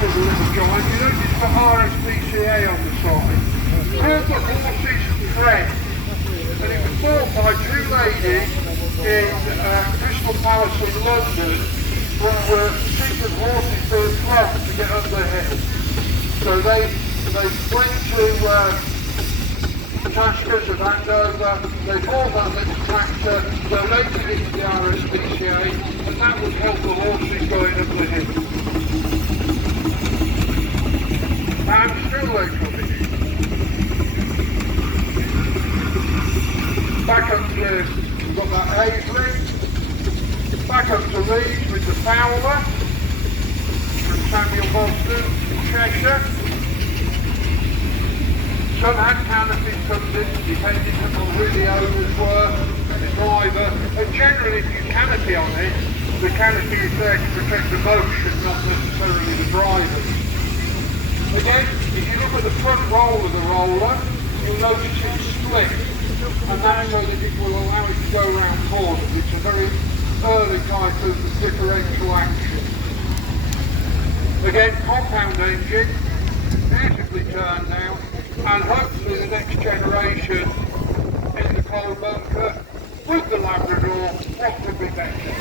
with a little joint. You notice the RSPCA on the side. Called the Horse's Thread. And it was bought by two ladies in Crystal Palace in London who were teaching horses being flogged to get up the hill. So they went to Tascas and Andover, they bought that little tractor, donated it to the RSPCA, and that would help the horses going up the hill. And still they got it. Back up to, we've got that Aislinn, back up to Leeds with the Fowler, from Samuel Boston in Cheshire. Some had canopies, some didn't, depending on who the owners were and the driver. And generally, if you canopy on it, the canopy is there to protect the motion, not necessarily the drivers. Again, if you look at the front roll of the roller, you'll notice it's split. And that's so that it will allow it to go around corners. It's a very early type of differential action. Again, compound engine, beautifully turned out. And hopefully the next generation in the coal bunker with the Labrador, what could be better?